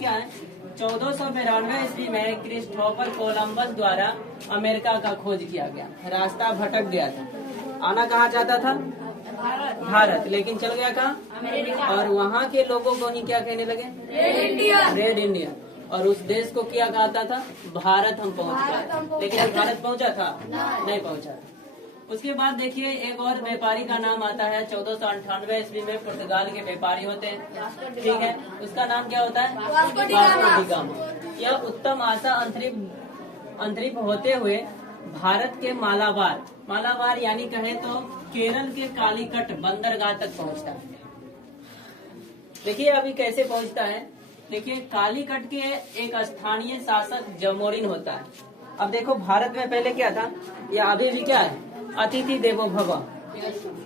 क्या है, 1492 ईस्वी में क्रिस्टोफर कोलंबस द्वारा अमेरिका का खोज किया गया। रास्ता भटक गया था, आना कहाँ चाहता था, भारत, लेकिन चल गया कहाँ, और वहाँ के लोगों को ही क्या कहने लगे, रेड इंडिया। और उस देश को क्या कहता था, भारत हम पहुँच गए। लेकिन भारत पहुँचा था, नहीं पहुँचा। उसके बाद देखिए एक और व्यापारी का नाम आता है, 1498 ईस्वी में पुर्तगाल के व्यापारी होते हैं, ठीक है। उसका नाम क्या होता है, वास्को डी गामा। यह उत्तम आशा अंतरिक्ष होते हुए भारत के मालाबार यानी कहे तो केरल के कालीकट बंदरगाह तक पहुंचता है। देखिए अभी कैसे पहुंचता है, देखिए कालीकट के एक स्थानीय शासक जमोरिन होता है। अब देखो भारत में पहले क्या था, या अभी भी क्या है, अतिथि देवो भव,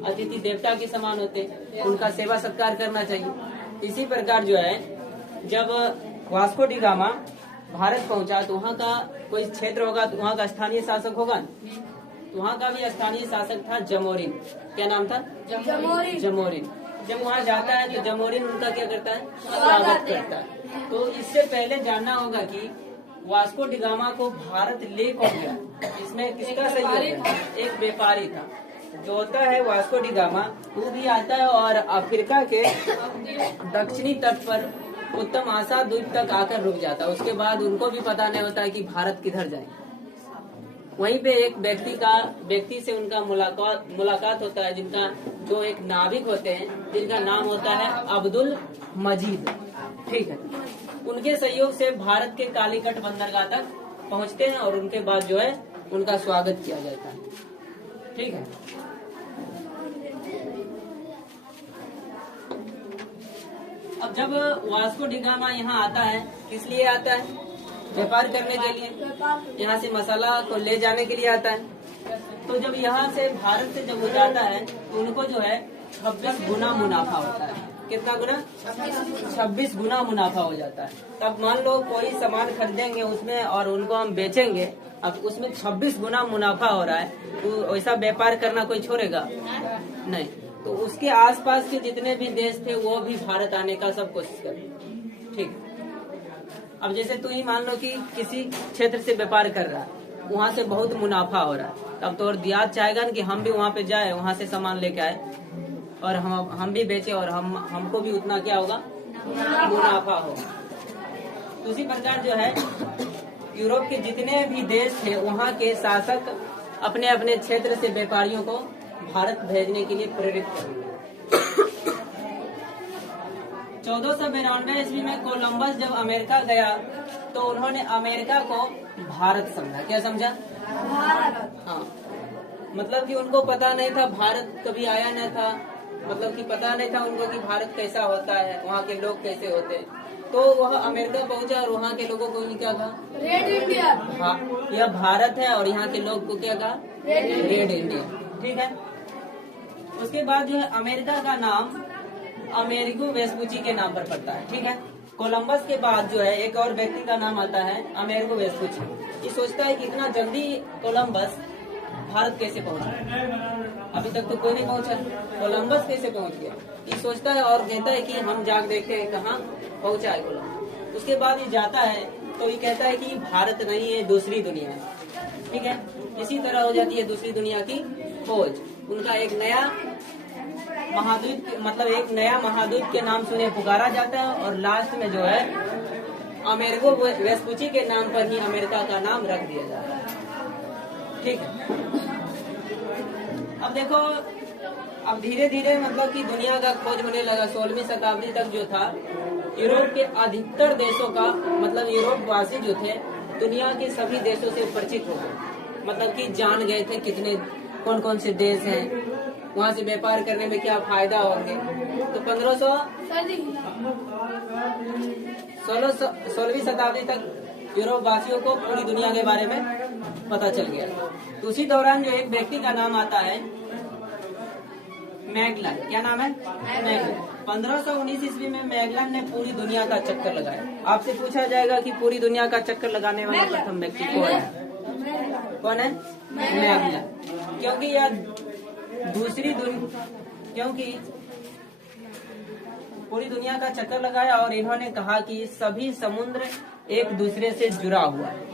अतिथि देवता के समान होते, उनका सेवा सत्कार करना चाहिए। इसी प्रकार जो है, जब वास्को डी गामा भारत पहुंचा तो वहाँ का कोई क्षेत्र होगा तो वहाँ का स्थानीय शासक होगा, तो वहाँ का भी स्थानीय शासक था जमोरिन। क्या नाम था, जमोरिन। जब वहाँ जाता है तो जमोरिन उनका क्या करता है, स्वागत करता है। तो इससे पहले जानना होगा कि वास्को डी गामा को भारत ले कौन गया, इसमें किसका सहयोग है, एक व्यापारी था जो होता है वास्को डी गामा। वो भी आता है और अफ्रीका के दक्षिणी तट पर उत्तम आशा द्वीप तक आकर रुक जाता है। उसके बाद उनको भी पता नहीं होता है कि भारत किधर जाए। वहीं पे एक व्यक्ति से उनका मुलाकात होता है, जिनका जो एक नाविक होते हैं, जिनका नाम होता है अब्दुल मजीद, ठीक है। उनके सहयोग से भारत के कालीकट बंदरगाह तक पहुंचते हैं और उनके बाद जो है उनका स्वागत किया जाता है, ठीक है। अब जब वास्को डी गामा यहाँ आता है, किस लिए आता है, व्यापार करने के लिए, यहाँ से मसाला को ले जाने के लिए आता है। तो जब यहाँ से भारत से जब वो जाता है तो उनको जो है 26 गुना मुनाफा होता है। कितना गुना, 26 गुना मुनाफा हो जाता है। तब मान लो कोई सामान खरीदेंगे उसमें और उनको हम बेचेंगे, अब उसमें 26 गुना मुनाफा हो रहा है, तो ऐसा व्यापार करना कोई छोड़ेगा नहीं। तो उसके आसपास के जितने भी देश थे वो भी भारत आने का सब कोशिश करे, ठीक। अब जैसे तू ही मान लो कि किसी क्षेत्र से व्यापार कर रहा है, वहाँ से बहुत मुनाफा हो रहा है, तब तो और दियात चाहेगा ना कि हम भी वहाँ पे जाए, वहाँ से सामान लेके आए और हम भी बेचे और हमको भी उतना क्या होगा, मुनाफा हो। तो उसी प्रकार जो है यूरोप के जितने भी देश थे वहाँ के शासक अपने अपने क्षेत्र से व्यापारियों को भारत भेजने के लिए प्रेरित कर। 1492 ईस्वी में कोलंबस जब अमेरिका गया तो उन्होंने अमेरिका को भारत समझा। क्या समझा, भारत। हाँ, मतलब कि उनको पता नहीं था, भारत कभी आया नहीं था, मतलब कि पता नहीं था उनको कि भारत कैसा होता है, वहाँ के लोग कैसे होते हैं। तो वह अमेरिका पहुंचा और वहाँ के लोगों को क्या कहा, रेड इंडिया। हाँ, यह भारत है और यहाँ के लोग को क्या कहा, रेड इंडिया, ठीक है। उसके बाद जो है अमेरिका का नाम अमेरिगो वेस्पुची के नाम पर पड़ता है, ठीक है। कोलंबस के बाद जो है एक और व्यक्ति का नाम आता है अमेरिगो वेस्पुची। ये सोचता है कि इतना जल्दी कोलंबस भारत कैसे पहुंचा, अभी तक तो कोई नहीं पहुंचा, कोलंबस कैसे पहुंच गया, ये सोचता है और कहता है कि हम जाकर देखते हैं कहाँ पहुंचा है कोलंबस। उसके बाद ये जाता है तो ये कहता है कि भारत नहीं है, दूसरी दुनिया है, ठीक है। इसी तरह हो जाती है दूसरी दुनिया की खोज। उनका एक नया महाद्वीप, मतलब एक नया महाद्वीप के नाम से उन्हें पुकारा जाता है और लास्ट में जो है अमेरिगो वेस्पुची के नाम पर ही अमेरिका का नाम रख दिया जाता है, ठीक है। अब देखो, अब धीरे धीरे मतलब कि दुनिया का खोज होने लगा। 16वीं शताब्दी तक जो था यूरोप के अधिकतर देशों का, मतलब यूरोप वासी जो थे दुनिया के सभी देशों से परिचित हो गए, मतलब कि जान गए थे कितने कौन कौन से देश हैं, वहाँ से व्यापार करने में क्या फायदा होंगे। तो 16वीं शताब्दी तक यूरोप वासियों को पूरी दुनिया के बारे में पता चल गया। तो उसी दौरान जो एक व्यक्ति का नाम आता है मैगलन। क्या नाम है, मैगलन। 1519 ईस्वी में मैगलन ने पूरी दुनिया का चक्कर लगाया। आपसे पूछा जाएगा कि पूरी दुनिया का चक्कर लगाने वाला प्रथम व्यक्ति कौन है, कौन है, मैगलन। क्योंकि यह दूसरी दुनिया, क्योंकि पूरी दुनिया का चक्कर लगाया और इन्होंने कहा कि सभी समुद्र एक दूसरे से जुड़ा हुआ है।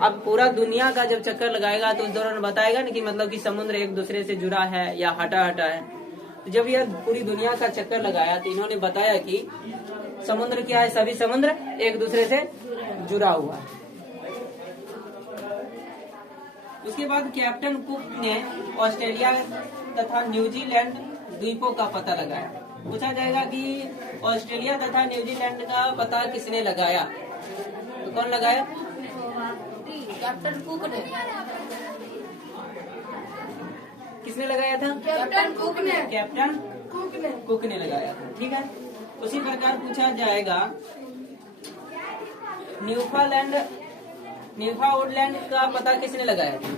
अब पूरा दुनिया का जब चक्कर लगाएगा तो उस दौरान बताएगा ना कि मतलब कि समुद्र एक दूसरे से जुड़ा है या हटा हटा है। तो जब यह पूरी दुनिया का चक्कर लगाया तो इन्होंने बताया कि समुद्र क्या है, सभी समुद्र एक दूसरे से जुड़ा हुआ है। उसके बाद कैप्टन कुक ने ऑस्ट्रेलिया तथा न्यूजीलैंड द्वीपों का पता लगाया। पूछा जाएगा कि ऑस्ट्रेलिया तथा न्यूजीलैंड का पता किसने लगाया, तो कौन लगाया? कैप्टन कुक ने। किसने लगाया था? कैप्टन कुक ने। कैप्टन कुक ने लगाया था। ठीक है। उसी प्रकार पूछा जाएगा न्यूफाउंडलैंड का पता किसने लगाया था,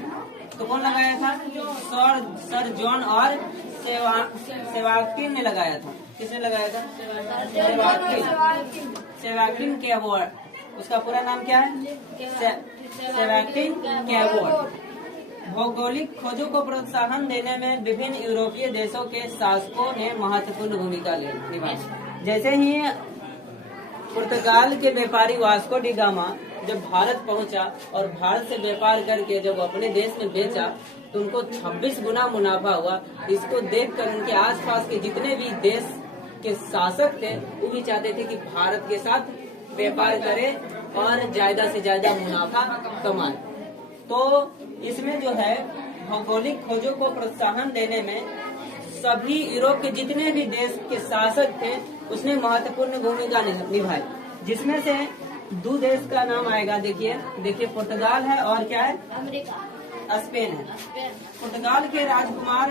तो कौन लगाया था? सर जॉन और सेवाकिन ने लगाया था। किसने लगाया था? सेवाकिन कैवोर्ड। उसका पूरा नाम क्या है? सेवाकिन कैवोर्ड। भौगोलिक खोजों को प्रोत्साहन देने में विभिन्न यूरोपीय देशों के शासकों ने महत्वपूर्ण भूमिका निभाई। जैसे ही पुर्तगाल के व्यापारी वास्को डी गामा जब भारत पहुंचा और भारत से व्यापार करके जब अपने देश में बेचा तो उनको 26 गुना मुनाफा हुआ। इसको देखकर उनके आसपास के जितने भी देश के शासक थे वो भी चाहते थे कि भारत के साथ व्यापार करें और ज्यादा से ज्यादा मुनाफा कमाएं। तो इसमें जो है भौगोलिक खोजों को प्रोत्साहन देने में सभी यूरोप के जितने भी देश के शासक थे उसने महत्वपूर्ण भूमिका निभाई। जिसमें से दो देश का नाम आएगा। देखिए पुर्तगाल है और क्या है? अमेरिका। स्पेन है। पुर्तगाल के राजकुमार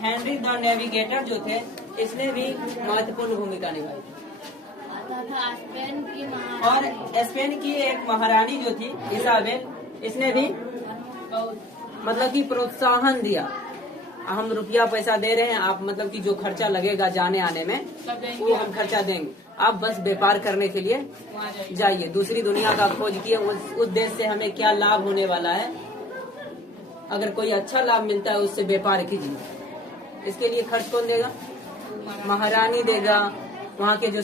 हेनरी द नेविगेटर जो थे इसने भी महत्वपूर्ण भूमिका निभाई। और स्पेन की एक महारानी जो थी इसाबेल, इसने भी मतलब कि प्रोत्साहन दिया। हम रुपया पैसा दे रहे हैं, आप मतलब कि जो खर्चा लगेगा जाने आने में वो हम खर्चा देंगे, आप बस व्यापार करने के लिए जाइए। दूसरी दुनिया का खोज किए, उस देश से हमें क्या लाभ होने वाला है, अगर कोई अच्छा लाभ मिलता है उससे व्यापार कीजिए। इसके लिए खर्च कौन देगा? महारानी देगा। वहाँ के जो